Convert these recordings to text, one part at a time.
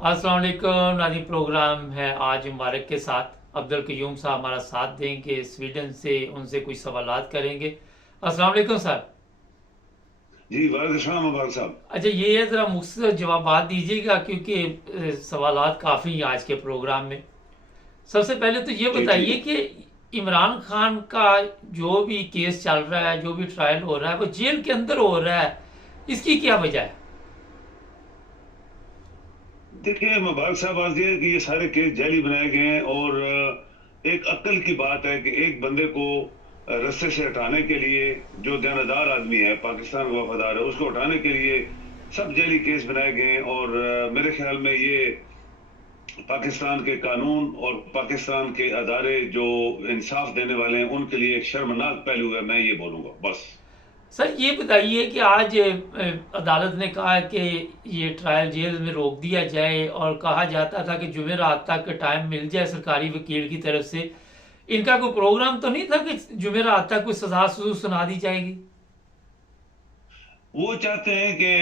अस्सलाम वालेकुम नाज़रीन। प्रोग्राम है आज मुबारक के साथ अब्दुल कयूम साहब हमारा साथ देंगे स्वीडन से, उनसे कुछ सवालात करेंगे। अस्सलाम वालेकुम सर। जी वालेकुम सलाम मुबारक साहब। अच्छा, ये है ज़रा मुख्तसर जवाब दीजिएगा क्योंकि सवालात काफ़ी हैं आज के प्रोग्राम में। सबसे पहले तो ये जी ठीक बताइए है। कि इमरान खान का जो भी केस चल रहा है, जो भी ट्रायल हो रहा है, वो जेल के अंदर हो रहा है, इसकी क्या वजह है? देखिए मुबारक साहब, आज ये है कि ये सारे केस जाली बनाए गए हैं और एक अक्ल की बात है कि एक बंदे को रस्ते से हटाने के लिए, जो दयानतदार आदमी है, पाकिस्तान का वफादार है, उसको हटाने के लिए सब जाली केस बनाए गए हैं। और मेरे ख्याल में ये पाकिस्तान के कानून और पाकिस्तान के अदारे जो इंसाफ देने वाले हैं उनके लिए एक शर्मनाक पहलू है, मैं ये बोलूँगा बस। सर ये बताइए कि आज अदालत ने कहा है कि ये ट्रायल जेल में रोक दिया जाए और कहा जाता था कि जुमेरात तक टाइम मिल जाए सरकारी वकील की तरफ से। इनका कोई प्रोग्राम तो नहीं था कि जुमेरात तक कोई सजा सुना दी जाएगी? वो चाहते हैं कि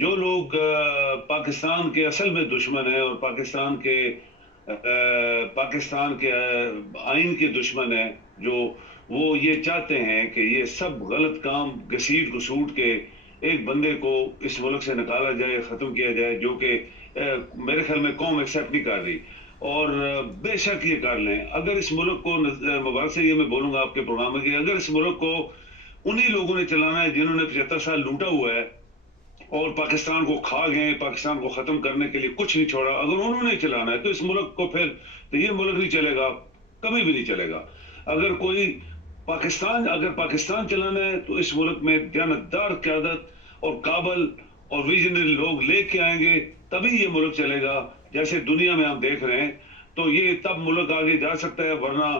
जो लोग पाकिस्तान के असल में दुश्मन हैं और पाकिस्तान के आइन के दुश्मन हैं, जो वो ये चाहते हैं कि ये सब गलत काम घसीट घसूट के एक बंदे को इस मुल्क से निकाला जाए, ख़त्म किया जाए, जो कि मेरे ख्याल में कौम एक्सेप्ट नहीं कर रही। और बेशक ये कर लें, अगर इस मुल्क को मुबारक से ये मैं बोलूँगा आपके प्रोग्राम में कि अगर इस मुल्क को उन्हीं लोगों ने चलाना है जिन्होंने 75 साल लूटा हुआ है और पाकिस्तान को खा गए, पाकिस्तान को खत्म करने के लिए कुछ नहीं छोड़ा, अगर उन्होंने चलाना है तो इस मुल्क को फिर तो ये मुल्क नहीं चलेगा, कभी भी नहीं चलेगा। अगर पाकिस्तान चलाना है तो इस मुल्क में दयानतदार क़यादत और काबल और विजनरी लोग लेके आएंगे, तभी ये मुल्क चलेगा। जैसे दुनिया में हम देख रहे हैं, तो ये तब मुल्क आगे जा सकता है, वरना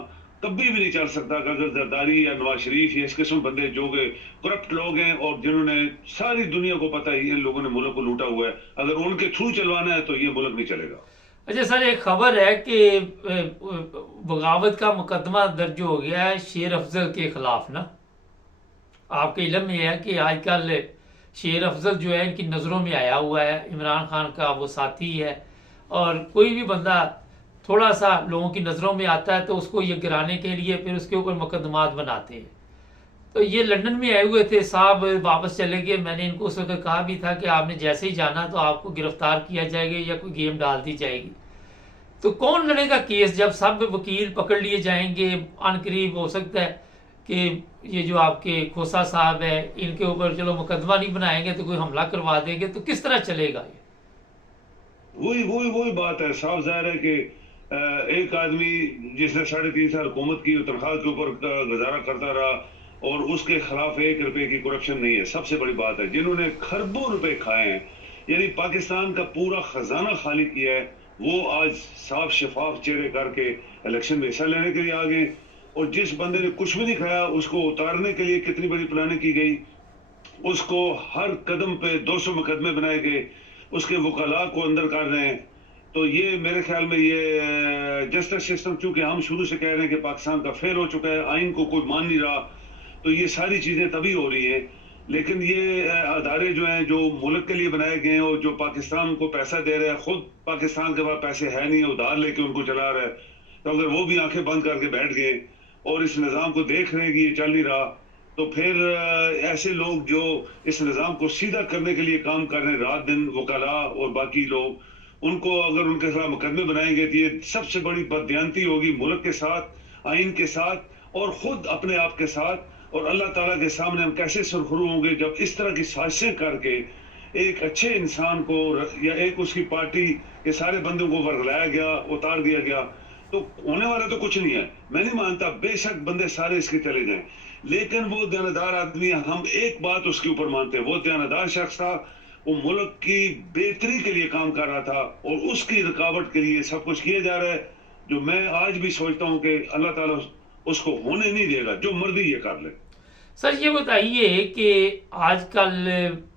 कभी भी नहीं चल सकता कि अगर जरदारी या नवाज शरीफ या इस किस्म बंदे जो कि करप्ट लोग हैं और जिन्होंने सारी दुनिया को पता है इन लोगों ने मुल्क को लूटा हुआ है, अगर उनके थ्रू चलवाना है तो ये मुल्क नहीं चलेगा। अच्छा सर, एक खबर है कि बगावत का मुकदमा दर्ज हो गया है शेर अफजल के खिलाफ ना। आपके इल्म में है कि आजकल शेर अफजल जो है इनकी नज़रों में आया हुआ है, इमरान खान का वो साथी है। और कोई भी बंदा थोड़ा सा लोगों की नज़रों में आता है तो उसको ये गिराने के लिए फिर उसके ऊपर मुकदमात बनाते हैं। तो ये लंदन में आए हुए थे साहब, वापस चले गए। मैंने इनको उस वक्त कहा भी था कि आपने जैसे ही जाना तो आपको गिरफ्तार किया जाएगा या कोई गेम डाल दी जाएगी। तो कौन लड़ेगा केस जब सब वकील पकड़ लिए जाएंगे? अनकरीब हो सकता है कि ये जो आपके खोसा साहब है इनके ऊपर चलो मुकदमा नहीं बनाएंगे तो कोई हमला करवा देंगे, तो किस तरह चलेगा ये? वही वही वही बात है। साफ जाहिर है कि एक आदमी जिसने 3.5 साल हुकूमत की तनख्वाह के ऊपर गुजारा करता रहा और उसके खिलाफ 1 रुपए की करप्शन नहीं है, सबसे बड़ी बात है। जिन्होंने खरबों रुपए खाए हैं, यानी पाकिस्तान का पूरा खजाना खाली किया है, वो आज साफ शफाफ चेहरे करके इलेक्शन में हिस्सा लेने के लिए आ गए। और जिस बंदे ने कुछ भी नहीं खाया उसको उतारने के लिए कितनी बड़ी प्लानिंग की गई, उसको हर कदम पे 200 मुकदमे बनाए गए, उसके वकला को अंदर कर रहे हैं। तो ये मेरे ख्याल में ये जस्टिस सिस्टम, चूंकि हम शुरू से कह रहे हैं कि पाकिस्तान का फेल हो चुका है, आइन को कोई मान नहीं रहा, तो ये सारी चीजें तभी हो रही हैं। लेकिन ये अदारे जो हैं जो मुल्क के लिए बनाए गए हैं और जो पाकिस्तान को पैसा दे रहे हैं, खुद पाकिस्तान के पास पैसे है नहीं, उधार लेके उनको चला रहा है, तो अगर वो भी आंखें बंद करके बैठ गए और इस निज़ाम को देख रहे हैं कि ये चल नहीं रहा, तो फिर ऐसे लोग जो इस निज़ाम को सीधा करने के लिए काम कर रहे हैं रात दिन, वकला और बाकी लोग, उनको अगर उनके खिलाफ मुकदमे बनाएंगे तो ये सबसे बड़ी बददियानती होगी मुल्क के साथ, आइन के साथ और खुद अपने आप के साथ। और अल्लाह ताला के सामने हम कैसे सुरखरू होंगे जब इस तरह की साजिशें करके एक अच्छे इंसान को या एक उसकी पार्टी के सारे बंदों को वर्गलाया गया, उतार दिया गया। तो होने वाला तो कुछ नहीं है। मैं नहीं मानता बेशक बंदे सारे इसके चले जाएं, लेकिन वो दयानतदार आदमी, हम एक बात उसके ऊपर मानते हैं, वो दयानतदार शख्स था, वो मुल्क की बेहतरी के लिए काम कर रहा था और उसकी रुकावट के लिए सब कुछ किया जा रहा है, जो मैं आज भी सोचता हूं कि अल्लाह ताला उसको होने नहीं देगा, जो मर्जी ये कर ले। सर ये बताइए कि आजकल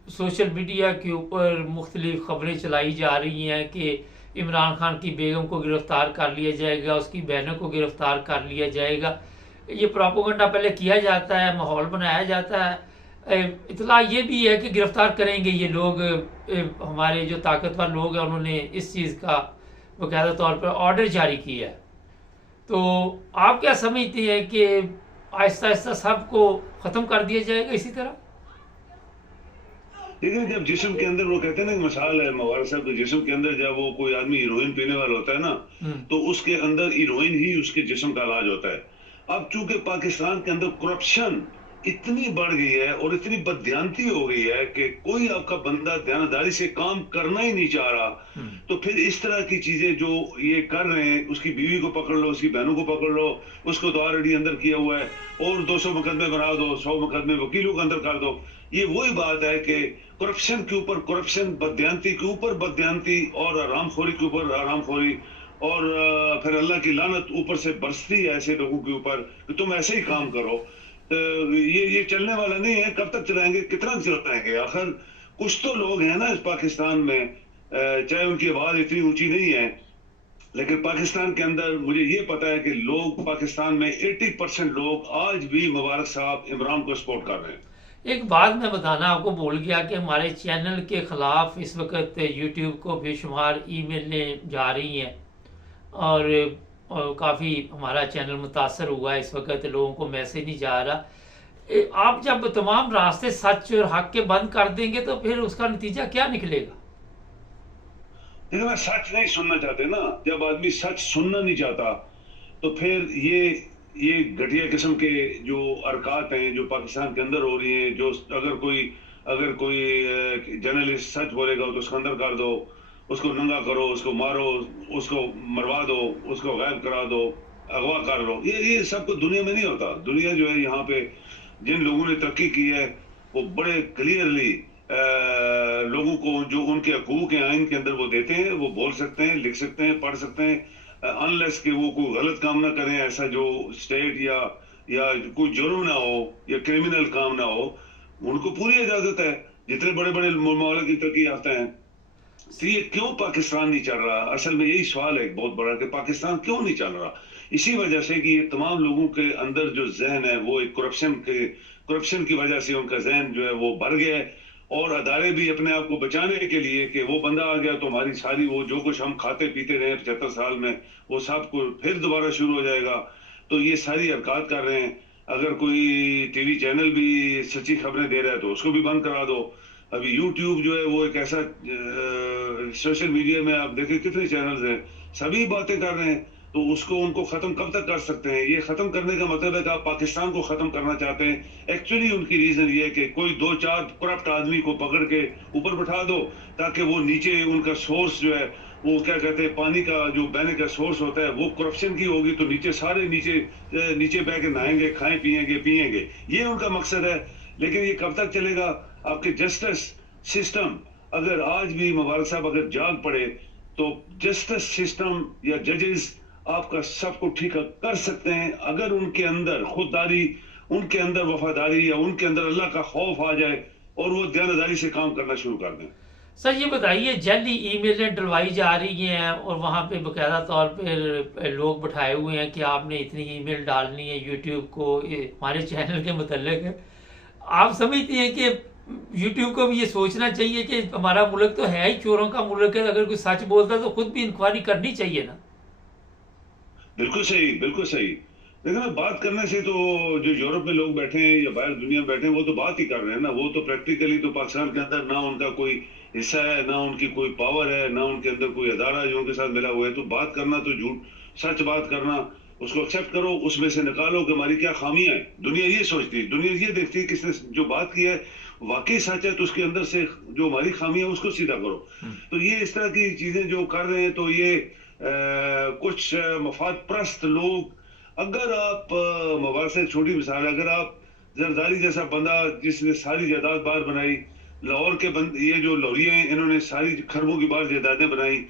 सोशल मीडिया के ऊपर मुख्तलिफ खबरें चलाई जा रही हैं कि इमरान खान की बेगम को गिरफ्तार कर लिया जाएगा, उसकी बहनों को गिरफ्तार कर लिया जाएगा। ये प्रोपोगंडा पहले किया जाता है, माहौल बनाया जाता है। اطلاع یہ بھی ہے کہ گرفتار کریں گے یہ لوگ، ہمارے جو طاقتور لوگ ہیں انہوں نے اس چیز کا باقاعدہ طور پر آرڈر جاری کیا ہے. تو آپ کیا سمجھتے ہیں کہ آہستہ آہستہ سب کو ختم کر دیا جائے گا اسی طرح؟ لیکن جب جسم کے اندر وہ کہتے ہیں نا، مثال ہے مبارک صاحب کے جسم کے اندر جب وہ کوئی آدمی ہیروئن پینے والا ہوتا ہے نا، تو اس کے اندر ہیروئن ہی اس کے جسم کا علاج ہوتا ہے. اب چونکہ پاکستان کے اندر کرپشن اتنی بڑھ گئی ہے اور اتنی بددیانتی ہو گئی ہے کہ کوئی آپ کا بندہ دیانتداری سے کام کرنا ہی نہیں چاہ رہا، تو پھر اس طرح کی چیزیں جو یہ کر رہے ہیں، اس کی بیوی کو پکڑ لو، اس کی بہنوں کو پکڑ لو، اس کو تو آلریڈی اندر کیا ہوا ہے، اور 200 مقدمے بنا دو، 100 مقدمے وکیلوں کو اندر کر دو. یہ وہی بات ہے کہ کرپشن کے اوپر کرپشن، بددیانتی کے اوپر بددیانتی، اور حرام خوری کے اوپر حرام خوری، اور پھر اللہ کی لعنت اوپر سے برستی ہے ایسے لوگوں کے اوپر کہ تم ایسے ہی کام کرو. یہ چلنے والا نہیں ہے. کب تک چلائیں گے؟ کتنا چلائیں گے؟ آخر کچھ تو لوگ ہیں نا اس پاکستان میں، چاہے ان کی آواز اتنی اونچی نہیں ہے، لیکن پاکستان کے اندر مجھے یہ پتا ہے کہ لوگ پاکستان میں 80% لوگ آج بھی مبارک صاحب عمران کو سپورٹ کر رہے ہیں. ایک بات میں بتانا آپ کو بھول گیا کہ ہمارے چینل کے خلاف اس وقت یوٹیوب کو بے شمار ای میلیں جا رہی ہیں، اور کافی ہمارا چینل متاثر ہوا ہے اس وقت، لوگوں کو میسج نہیں جا رہا. آپ جب تمام راستے سچ اور حق کے بند کر دیں گے تو پھر اس کا نتیجہ کیا نکلے گا؟ لیکن سچ نہیں سننا چاہتے نا. جب آدمی سچ سننا نہیں چاہتا تو پھر یہ گھٹیا قسم کے جو حرکات ہیں جو پاکستان کے اندر ہو رہی ہیں، جو اگر کوئی جرنلسٹ سچ بولے گا تو اس کو اندر کر دو، اس کو ننگا کرو، اس کو مارو، اس کو مروا دو، اس کو غائب کرا دو، اغوا کر لو. یہ سب کو دنیا میں نہیں ہوتا. دنیا جو ہے یہاں پہ جن لوگوں نے ترقی کی ہے وہ بڑے کلیئرلی لوگوں کو جو ان کے حقوق ہیں آئین کے اندر وہ دیتے ہیں. وہ بول سکتے ہیں، لکھ سکتے ہیں، پڑھ سکتے ہیں، انلیس کہ وہ کوئی غلط کام نہ کریں، ایسا جو اسٹیٹ یا کوئی جرم نہ ہو یا کرمنل کام نہ ہو. ان کو پوری اجازت ہے. جتنے بڑے بڑے ممالک کی ترقی یافتہ ہیں. تو یہ کیوں پاکستان نہیں چل رہا؟ اصل میں یہی سوال ہے ایک بہت بڑا کہ پاکستان کیوں نہیں چل رہا. اسی وجہ سے کہ یہ تمام لوگوں کے اندر جو ذہن ہے وہ ایک کرپشن کی وجہ سے ان کا ذہن جو ہے وہ بڑھ گیا ہے. اور ادارے بھی اپنے آپ کو بچانے کے لیے کہ وہ بندہ آ گیا تو ہماری ساری وہ جو کچھ ہم کھاتے پیتے رہے 75 سال میں وہ سب کو پھر دوبارہ شروع ہو جائے گا. تو یہ ساری حرکات کر رہے ہیں. اگر کوئی ٹی وی چینل بھی سچی خبریں دے رہا ہے تو اس کو بھی بند کرا دو. ابھی یوٹیوب جو ہے وہ ایک ایسا سوشل میڈیا میں آپ دیکھیں کتنے چینلز ہیں، سبھی باتیں کر رہے ہیں. تو اس کو ان کو ختم کب تک کر سکتے ہیں؟ یہ ختم کرنے کا مطلب ہے کہ آپ پاکستان کو ختم کرنا چاہتے ہیں. ایکچولی ان کی ریزن یہ ہے کہ کوئی 2-4 کرپٹ آدمی کو پکڑ کے اوپر بٹھا دو تاکہ وہ نیچے ان کا سورس جو ہے وہ کیا کہتے ہیں، پانی کا جو بہنے کا سورس ہوتا ہے وہ کرپشن کی ہوگی تو نیچے سارے نیچے بہ کے نہائیں گے، کھائیں پیئیں گے. یہ ان کا مقصد ہے. لیکن یہ کب تک چلے گا؟ آپ کے جسٹس سسٹم اگر آج بھی مبارک صاحب اگر جاگ پڑے تو جسٹس سسٹم یا ججز آپ کا سب کو ٹھیک کر سکتے ہیں اگر ان کے اندر خودداری، ان کے اندر وفاداری یا ان کے اندر اللہ کا خوف آ جائے اور وہ دیانتداری سے کام کرنا شروع کر دیں. سر یہ بتائیے، جعلی ای میلیں ڈلوائی جا رہی ہیں اور وہاں پہ باقاعدہ طور پہ لوگ بٹھائے ہوئے ہیں کہ آپ نے اتنی ای میل ڈالنی ہے یوٹیوب کو، ہمارے چینل کے متعلق ہے. آپ سمجھتے ہیں کہ یوٹیوب کو بھی یہ سوچنا چاہیے کہ ہمارا ملک تو ہے ہی چوروں کا ملک ہے، اگر کوئی سچ بولتا ہے تو خود بھی انکوائری کرنی چاہیے نا؟ بالکل صحیح، بالکل صحیح. لیکن بات کرنے سے تو جو یورپ میں لوگ بیٹھے ہیں یا باہر دنیا میں بیٹھے ہیں وہ تو بات ہی کر رہے ہیں نا. وہ تو پریکٹیکلی تو پاکستان کے اندر نہ ان کا کوئی حصہ ہے، نہ ان کی کوئی پاور ہے، نہ ان کے اندر کوئی ادارہ جو ان کے ساتھ ملا ہوا ہے. تو بات کرنا تو جھوٹ، سچ بات کرنا، اس کو ایکسیپٹ کرو، اس میں سے نکالو کہ ہماری کیا خامیاں ہیں. دنیا یہ سوچتی ہے، دنیا یہ دیکھتی ہے کس نے جو بات کی ہے واقعی سچ ہے تو اس کے اندر سے جو ہماری خامیاں اس کو سیدھا کرو. تو یہ اس طرح کی چیزیں جو کر رہے ہیں تو یہ کچھ مفاد پرست لوگ، اگر آپ مواد سے چھوٹی مثال ہے، اگر آپ زرداری جیسا بندہ جس نے ساری جائیداد باہر بنائی، لاہور کے یہ جو لوہریے ہیں انہوں نے ساری خربوں کی باہر جائیدادیں بنائی،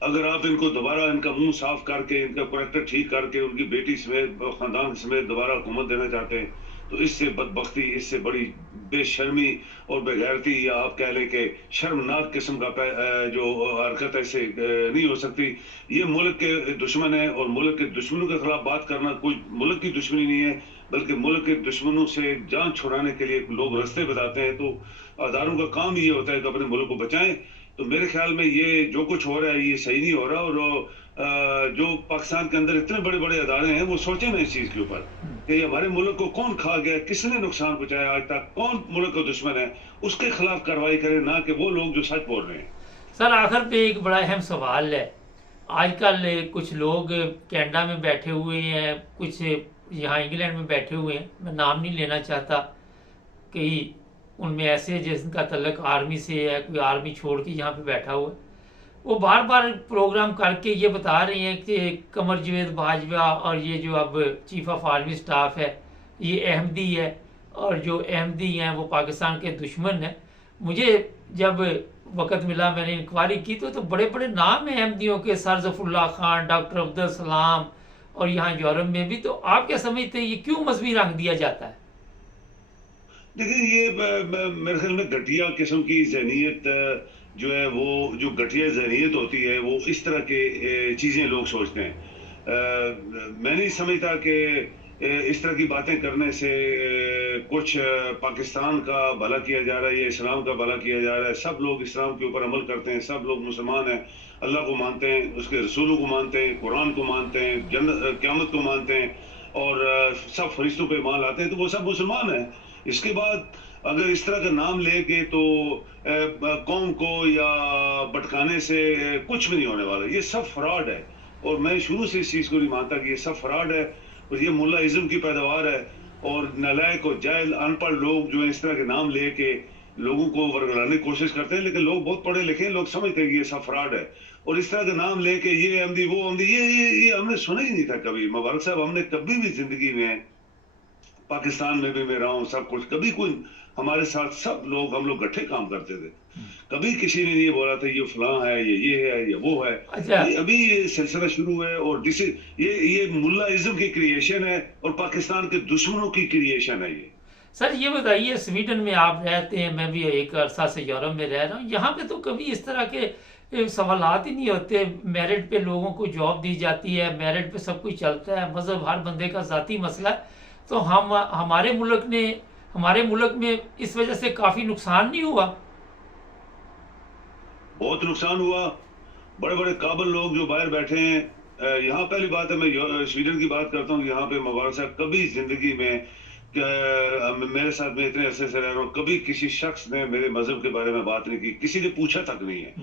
اگر آپ ان کو دوبارہ ان کا منہ صاف کر کے ان کا کریکٹر ٹھیک کر کے ان کی بیٹی سمیت خاندان سمیت دوبارہ حکومت دینا چاہتے ہیں تو اس سے بدبختی، اس سے بڑی بے شرمی اور بے غیرتی یا آپ کہہ لیں کہ شرمناک قسم کا جو حرکت ایسے نہیں ہو سکتی. یہ ملک کے دشمن ہیں اور ملک کے دشمنوں کے خلاف بات کرنا کوئی ملک کی دشمنی نہیں ہے، बल्कि मुल्क के दुश्मनों से जान छुड़ाने के लिए लोग रास्ते बताते हैं। तो अदारों का काम ये होता है कि अपने मुल्क को बचाएं। तो मेरे ख्याल में ये जो कुछ हो रहा है ये सही नहीं हो रहा। और जो पाकिस्तान के अंदर इतने बड़े बड़े अदारे हैं वो सोचे ना इस चीज के ऊपर कि हमारे मुल्क को कौन खा गया, किसने नुकसान पहुंचाया आज तक, कौन मुल्क का दुश्मन है, उसके खिलाफ कार्रवाई करें, ना कि वो लोग जो सच बोल रहे हैं। सर आखिर पे एक बड़ा अहम सवाल है। आजकल कुछ लोग कनाडा में बैठे हुए हैं, कुछ यहाँ इंग्लैंड में बैठे हुए हैं, मैं नाम नहीं लेना चाहता, कि उनमें ऐसे जिनका तल्लक आर्मी से है, कोई आर्मी छोड़ के यहाँ पे बैठा हुआ है, वो बार बार प्रोग्राम करके ये बता रहे हैं कि कमर जावेद बाजवा और ये जो अब चीफ ऑफ आर्मी स्टाफ है ये अहमदी है, और जो अहमदी हैं वो पाकिस्तान के दुश्मन हैं। मुझे जब वक़्त मिला मैंने इंक्वायरी की तो बड़े बड़े नाम हैं अहमदियों के, सर ज़फ़रुल्लाह खान, डॉक्टर अब्दुल सलाम, और यहाँ यूरोप में भी। तो आप क्या समझते हैं ये क्यों मजहबी रंग दिया जाता है? देखिए ये मेरे ख्याल में घटिया किस्म की जहनीत जो है, वो जो घटिया जहनीत होती है वो इस तरह के चीज़ें लोग सोचते हैं। मैं नहीं समझता कि इस तरह की बातें करने से कुछ पाकिस्तान का भला किया जा रहा है या इस्लाम का भला किया जा रहा है। सब लोग इस्लाम के ऊपर अमल करते हैं, सब लोग मुसलमान हैं, अल्लाह को मानते हैं, उसके रसूलों को मानते हैं, कुरान को मानते हैं, क़यामत को मानते हैं, और सब फरिश्तों पे ईमान लाते हैं, तो वो सब मुसलमान हैं। इसके बाद अगर इस तरह का नाम लेके तो कौम को या भटकाने से कुछ भी नहीं होने वाला। ये सब फ्रॉड है, और मैं शुरू से इस चीज़ को नहीं मानता कि ये सब फ्रॉड है, और ये मुल्लाइज़्म की पैदावार है। और नालायक और जाहिल अनपढ़ लोग जो है इस तरह के नाम लेके लोगों को वर्गलाने की कोशिश करते हैं, लेकिन लोग बहुत पढ़े लिखे हैं, लोग समझते हैं कि ये सब फ्रॉड है। और इस तरह का नाम लेके ये अहमदी वो अहमदी, ये हमने सुना ही नहीं था कभी। मुबारक साहब, हमने कभी भी जिंदगी में, पाकिस्तान में भी मैं रहा हूँ सब कुछ, कभी कोई हमारे साथ सब लोग हम लोग इकट्ठे काम करते थे, कभी किसी ने ये बोला था ये फलां है, ये है, ये वो है। अच्छा, ये अभी ये सिलसिला शुरू है, और ये मुल्लाइज्म की क्रिएशन है और पाकिस्तान के दुश्मनों की क्रिएशन है ये। सर ये बताइए, स्वीडन में आप रहते हैं, मैं भी एक अरसा से यूरोप में रह रहा हूँ, यहाँ पे तो कभी इस तरह के सवालात ही नहीं होते। मेरिट पे लोगों को जॉब दी जाती है, मेरिट पे सब कुछ चलता है, मजहब हर बंदे का ज़ाती मसला है। तो हमारे मुल्क में इस वजह से काफ़ी नुकसान नहीं हुआ? बहुत नुकसान हुआ। बड़े बड़े काबिल लोग जो बाहर बैठे हैं, यहाँ पहली बात है, मैं स्वीडन की बात करता हूँ, यहाँ पे मुबारक साहब कभी जिंदगी में मेरे साथ में इतने अरसे से रह रहा हूँ, कभी किसी शख्स ने मेरे मजहब के बारे में बात नहीं की, किसी ने पूछा तक नहीं है।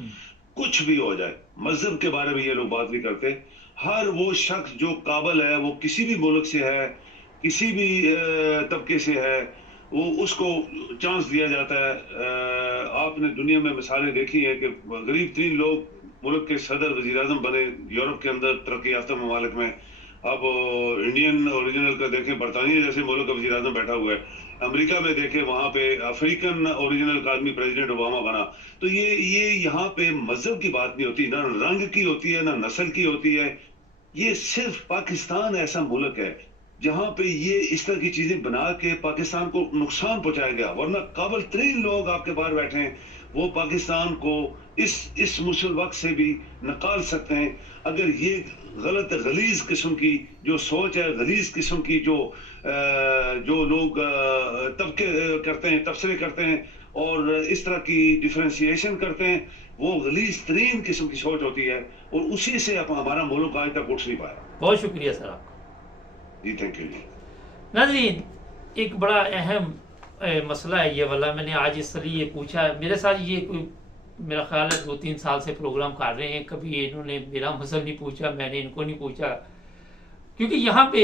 कुछ भी हो जाए, मजहब के बारे में ये लोग बात नहीं करते। हर वो शख्स जो काबिल है, वो किसी भी मुल्क से है, किसी भी तबके से है, वो उसको चांस दिया जाता है। आपने दुनिया में मिसालें देखी हैं कि गरीब तरीन लोग मुल्क के सदर वज़ीर आज़म बने यूरोप के अंदर तरक्की याफ्ता ममालिक में। अब इंडियन ओरिजिनल का देखें, बरतानिया जैसे मुल्क का वज़ीर आज़म बैठा हुआ है, अमेरिका में देखें वहाँ पे अफ्रीकन ओरिजिनल का आदमी प्रेसिडेंट ओबामा बना। तो ये यहाँ पे मजहब की बात नहीं होती, ना रंग की होती है, ना नस्ल की होती है। ये सिर्फ पाकिस्तान ऐसा मुल्क है जहां पे ये इस तरह की चीजें बना के पाकिस्तान को नुकसान पहुंचाया गया, वरना काबिल तरीन लोग आपके बाहर बैठे हैं, वो पाकिस्तान को इस मुश्किल वक्त से भी निकाल सकते हैं। अगर ये गलत गलीज किस्म की जो सोच है, गलीज किस्म की जो लोग तबके करते हैं, तबसरे करते हैं और इस तरह की डिफरेंशिएशन करते हैं, वो गलीज तरीन किस्म की सोच होती है, और उसी से हमारा मुल्क आज तक उठ नहीं पाया। बहुत शुक्रिया सर आपका जी, थैंक यू जी। नाज़रीन, एक बड़ा अहम मसला है ये वाला। मैंने आज इसलिए पूछा, मेरे साथ ये कोई मेरा ख्याल है 2-3 साल से प्रोग्राम कर रहे हैं, कभी इन्होंने मेरा मसला नहीं पूछा, मैंने इनको नहीं पूछा, क्योंकि यहाँ पे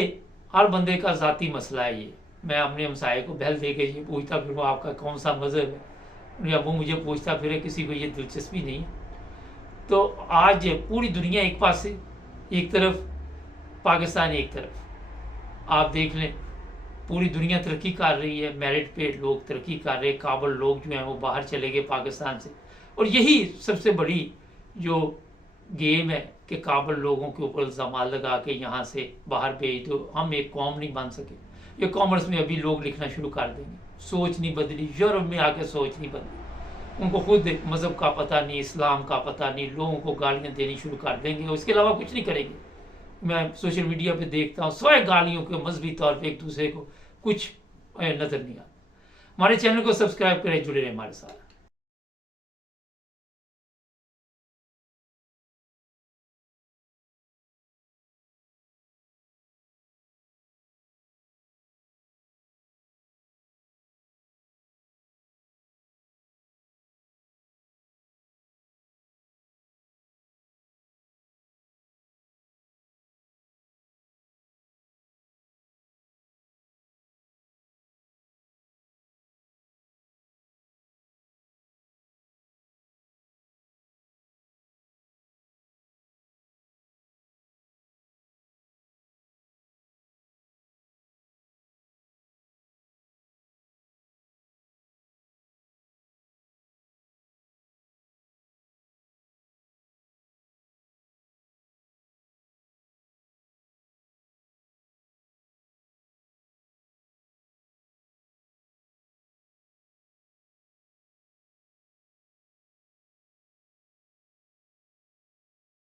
हर बंदे का ज़ाती मसला है। ये मैं अपने हमसाए को बहल दे के ये पूछता फिर आपका कौन सा मज़हब है, या वो मुझे पूछता फिर, किसी को ये दिलचस्पी नहीं है। तो आज पूरी दुनिया एक पास से, एक तरफ पाकिस्तान एक तरफ, आप देख लें पूरी दुनिया तरक्की कर रही है, मेरिट पे लोग तरक्की कर रहे हैं, काबिल लोग जो हैं वो बाहर चले गए पाकिस्तान से। और यही सबसे बड़ी जो गेम है कि काबिल लोगों के ऊपर इल्ज़ाम लगा के यहाँ से बाहर भेज दो, हम एक कौम नहीं बन सके। ये कॉमर्स में अभी लोग लिखना शुरू कर देंगे, सोच नहीं बदली, यूरोप में आके सोच नहीं बदली, उनको खुद मज़हब का पता नहीं, इस्लाम का पता नहीं, लोगों को गालियाँ देनी शुरू कर देंगे, उसके अलावा कुछ नहीं करेंगे। میں سوشل میڈیا پہ دیکھتا ہوں سوائے گالیوں کے مذہبی طور پہ ایک دوسرے کو کچھ نظر نہیں آتا. ہمارے چینل کو سبسکرائب کریں، جڑے رہیں ہمارے ساتھ.